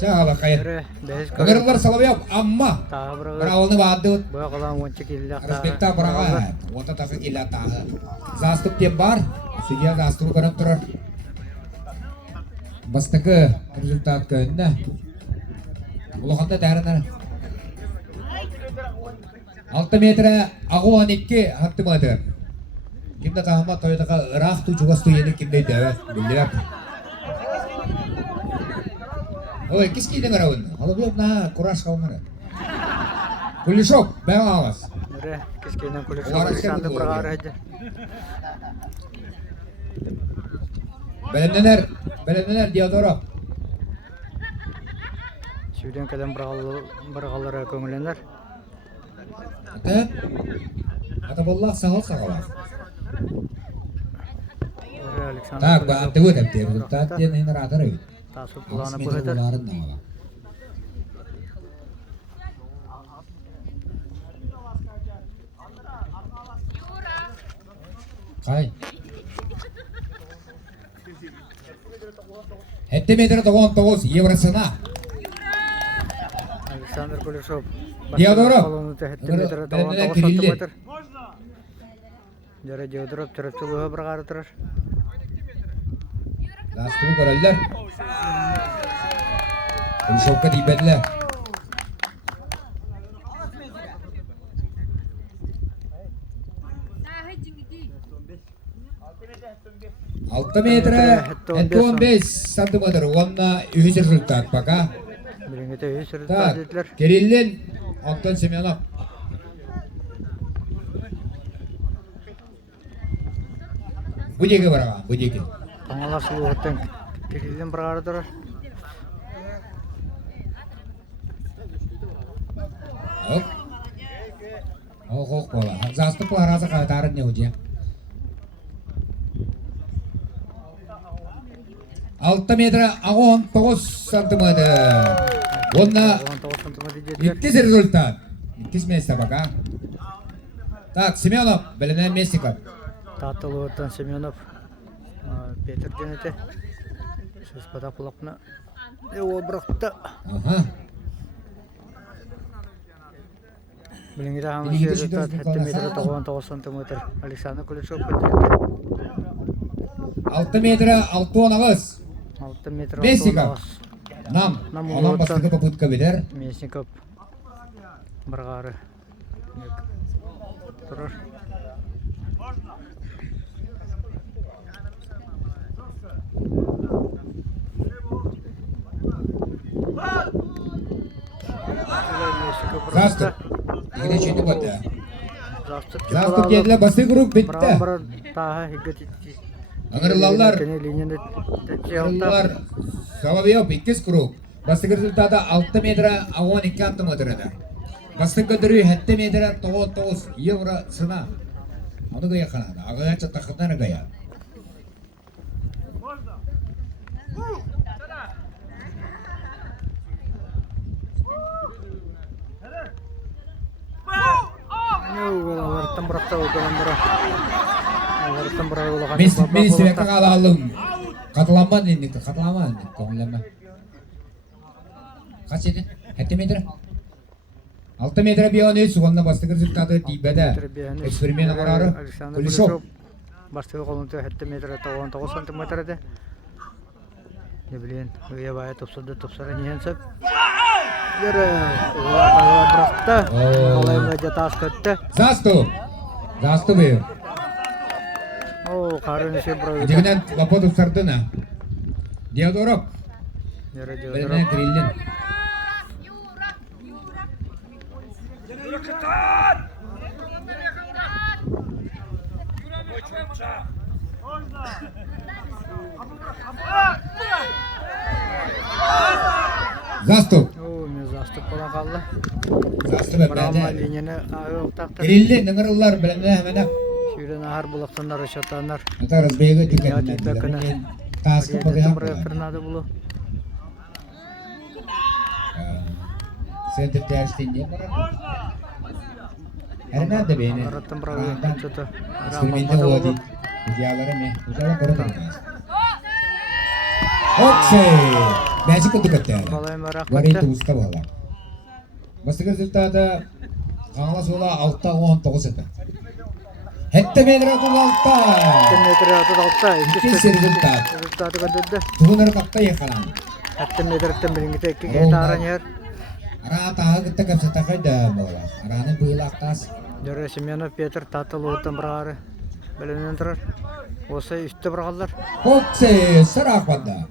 Çağla kayın. Ömerler Соловьев amma. Браволны бады. Респекта брага. Ота тасы килә тағы. Заступ деп бар. Судья заступ көріп тұрыр. Бастығы результат көнді. Улығында дәрінер. 6 метрі ағу 12 аттымады. Kimde kahma toydaga ıraq tu jugastu yeni kimde dövet bildirap. Ой, киски не граун. Алып на кураж калманы. Кулешов, бәң ağız. Ре, кискенен Кулешов санды бұрғары еді. Белемнелер Диодоров. Сүйден кәден бұрғалары көңіленер. Ата боллақ сағал. Так, ты выдам, ты результат тебе на инераторы. Тасып бұланы бұғыдыр. Қай? Әтті метр 99 евросына. Александр Кулешов. Диодоров. Бәлемнелер Кирилле. Жары Диодоров түріпчілігі бірғары тұрыр. Застуы көрелдер. Кулешовқа дейбәділер. Алты метрі 15 сантиметр. Онна үйіз результат пока. Біріңгеті үйіз результат етілер. Кириллин, Антон Семенов. Будеге бараға, будеге. Таңала сұлуғыттың Кириллин бірғары тұрыр. Оқ бола. Застып аразы қайтарын не өте. 6 метрі 19 сантиметр. Онна 2 результат. 2 место пока. Так, Семенов, Беленен Месников. Татылуыттан Семенов. Петр денеті. Сөз бада пұлапына. Ол бұрықты. Біліңгеді ағымыз результат 7 метрі 99 сантиметр. Александр Кулешов көтерді. 6 метрі 6-19. 6 метр Месников. Нам. Онан бастығы попытка бедер. Месников. Бірғары. Тұрыр. Заступ. Игре чейді бөтті. Заступ деділі басы күріп бітті. Аңырлалар. Соловьев 2 күріп. Басы результаты 6 метрі 12 сантиметр еді. Басы көдірі 7 метрі 99 евро сына. Оны көйе қанады. Ағыға чаттақытаны көйе. Мен себекті қала алдым. Қатыламан енді, қатыламан. Қаш еді? 7 метр? 6 метр бейон өз, онда бастығы результаты дейбәді. Эксперимент қарары. Кулешов. Бастығы қолынты 7 метр 99 сантиметр еді. Не білейін, өйе бая топсары неген сөп. Жері, ұлақағыла бұрақты. Олайымға жата көтті. Заступ үй. О, қарын еше бұрау. Дегінен лапот ұстардына. Диодоров. Бірінен Кириллин. Заступ. Заступ болан қалды. Заступ Бұраума линияны ағы ұқтақтыр. Кириллин, ныңырылар білімді әмені. Шүйрен ағар бұлақтандар, ұшаттандар. Ата разбейгі түйкәдінен. Тасқы бұғиян. Sen de tersinden bana. Her nerede beni? Arattım bravo. Çatı. Eksperimente oldu. Ucalara mı? Ucalara korudum. Okey. Мәчі күнді көтті әлі. Балай марақ Варен көтті. тұғысқа бағала. Бастық результаты қаңлас ола 6-19 еді. Хетті метр атыл 6. 7 метр атып алта. Иккенші результат. Результаты көтті. Тұғыныр қапта еқалан. 7 метрден біріңгіте 2 кейт арын ер. Ара тағы күтті көпсі тақайды бола. Араны бұйыл ақтас. Дөрі Семенов Петр татыл оттан бірағары. Білімнен тұрар. Осы үсті бірғалар. Көтсі сұрақ банда.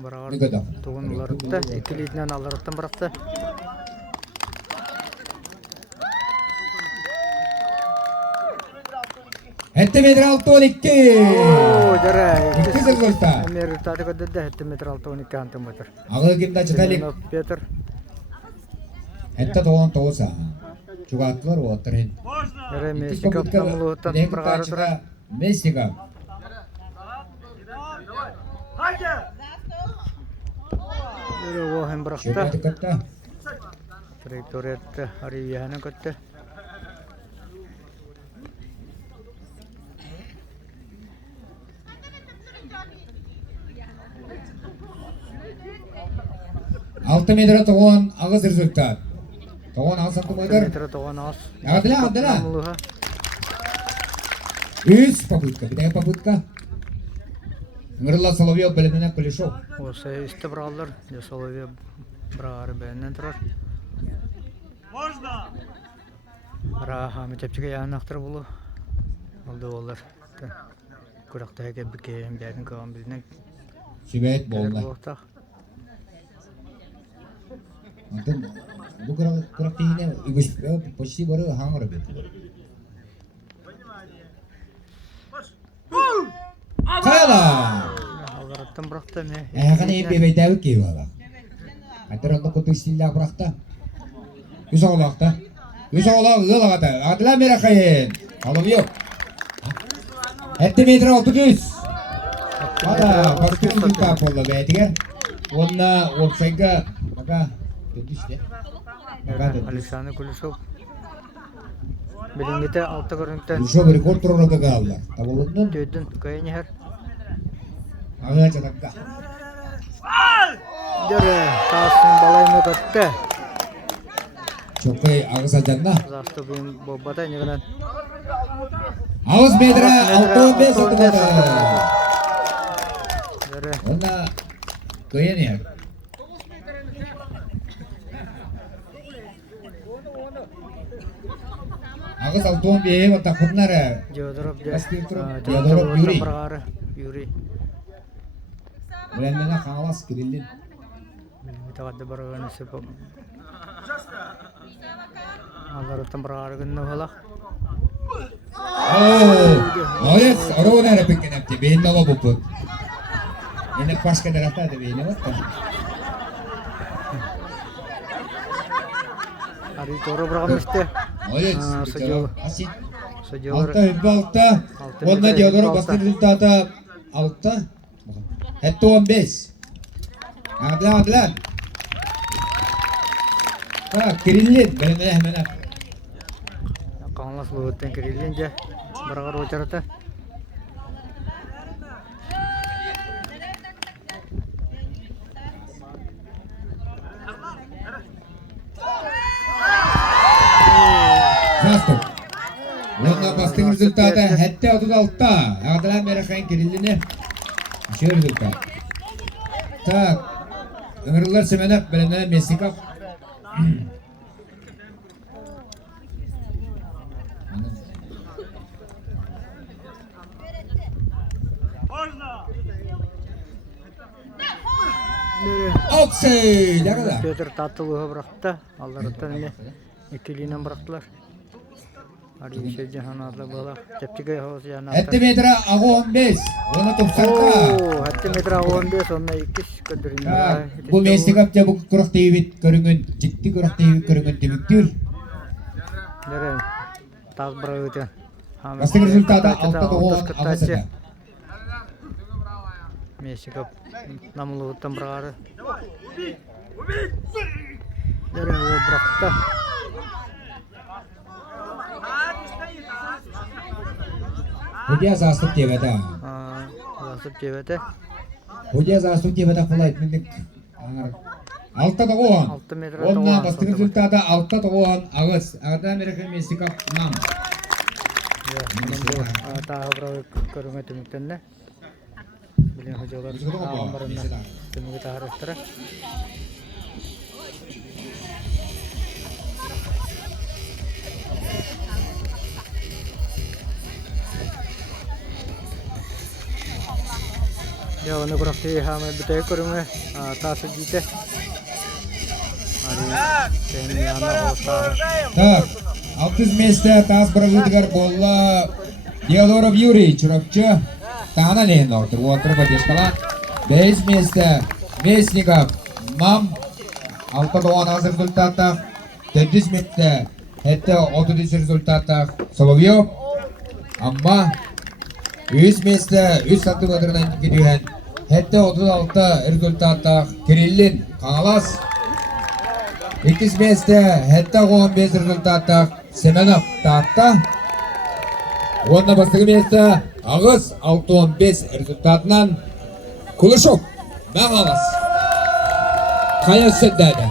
Бірағар Нүгеді. туғын ұларытты. 2 литінен аларыттан бірақты. Хетті метр 6-12. Дөрі. Иккенші результат. Результаты көтті. 7 метр 6-12 антын бұтыр. Ағы кемді чыталик. Семенов Петр. Хетті 9-9. Чуғаттылар отырын. Дөрі Месиков намылы оттан бірағары тұрар. Месиков. Дөрі оғын бірақта. Шөбәті көтті. Траекториятты Аривияны көтті. Алты метр тоғын ағыз результат. Тоғын ағыз антым 7 ойдар. метр тоғын ағыз. Ағадыла. Намылыға. Үз попытка. Бітәге попытка. Ыңырла Соловьев білімінен Кулешов. Осы үсті бірағалар. Соловье бірағары бәйінен тұрар. Раха мектепчиге яғынақтыр болу. Олды олар. Күріқті әке бікейін бәрін көған білінен. Sübeyet bolna. Антон, bu kurak tihine ügüş почти barı hangar bir. Kayala. Алгараттан бұрақта ме? Аяқын еп бебейдәуі кей бала. Атыр онда құты стилля бұрақта. Үз оғылақта. Үз оғылақ ұғыл ағата. Атыла мері қайын. Алым yok. Әтті метр 600. Ада, бақытын күлтап болды бәйтігер. Онына опсайға маға дөнді іште. Александр Кулешов. Білінгеті 6 көрініктен Кулешов рекорд тұрғырға қалдар. Табылыңның дөйдің көйін ехер. аңа жатаққа. Дөрі таасын балайны көтті. Чоқай ағыз ажанна. Засты бұйын болбата негінен. Ağız metre 6-15 santimetre. Dörü Onda kıyın ya. Ağız 6-15 vata kunlara. Jodorov Jodorov Yuri. Jodorov Yuri. Bilenmene kanavas kirillin. Taqadda baragani sepap. Аларыттан бірағары күнні болақ. Молодец, ровно репекен апте, бейін нова бұппыт. Енді пашка дарақтады бейіні бақта. Ари торы бірағым істе. Молодец, Судьялар. Асин. Судьялар. 6-6. Onda Diodorov basın rezultatı 6. Hatta 15. Adlan. Kirillin, benim de hemen. Қаңлас бұғыттен керейленже бірағар өтірді. Заступ. Onda basın rezultatı hatta 36. Adlan beri kayın kirillini. Aşırı rezultat. Tak. Ömürler semenep, benim de Mesikov. Оксей, дәрі. Петр татылығы бірақта. Аларыттан не екелінен бірақтылар. Аришел жахан адлы болақ. Тепчіге хоз жана. 7 метр ағы 15. Оны тұпсарда. 7 метр 15, онна 2 көндіріне. Бұл Mesikov ja bu kuraq teyibit көріңін, жікті kuraq teyibit көріңін деміктір. Дәрі тағы бір өте. Бастың результаты 6-9 ағысыда. Mesikov намылығыттан бірағары. Дәрі ол бірақта. Hüdiya zastық тебеді. Засып жебеті. Hüdiya zastық тебеді қолайды. Мендік Алта тоғуан. 6 метр Онна тоғуан бастық результаты алта тоғуан ағыз. Ағыда Америка Мексика мам. Тағы бір көріңе түміктенне. Білен хожалар ағын барынна түмігі тағырықтыры. Ya onu bıraktı hamle biteye körünge tası gite. Hadi senin yanına olsa. Так, 600 месте тас проводигар болла Диалоров Юрий Чуракчы. Тана лен отыр. Отыр поддержкала. 5 месте Местников Мам. Алта тоған аз результатах. 400 метте Хетте 30 результатах Соловьев. Амма 100 месте 100 сантиметрden gidiyorlar. Hette 36 результатах Kirillin Kağalas. 200 месте hette 15 результатах Semenov Tahta. Onunla bastığı месте Ağız 6-15 результатından Kuluşok Mağalas Kaya Süddədə.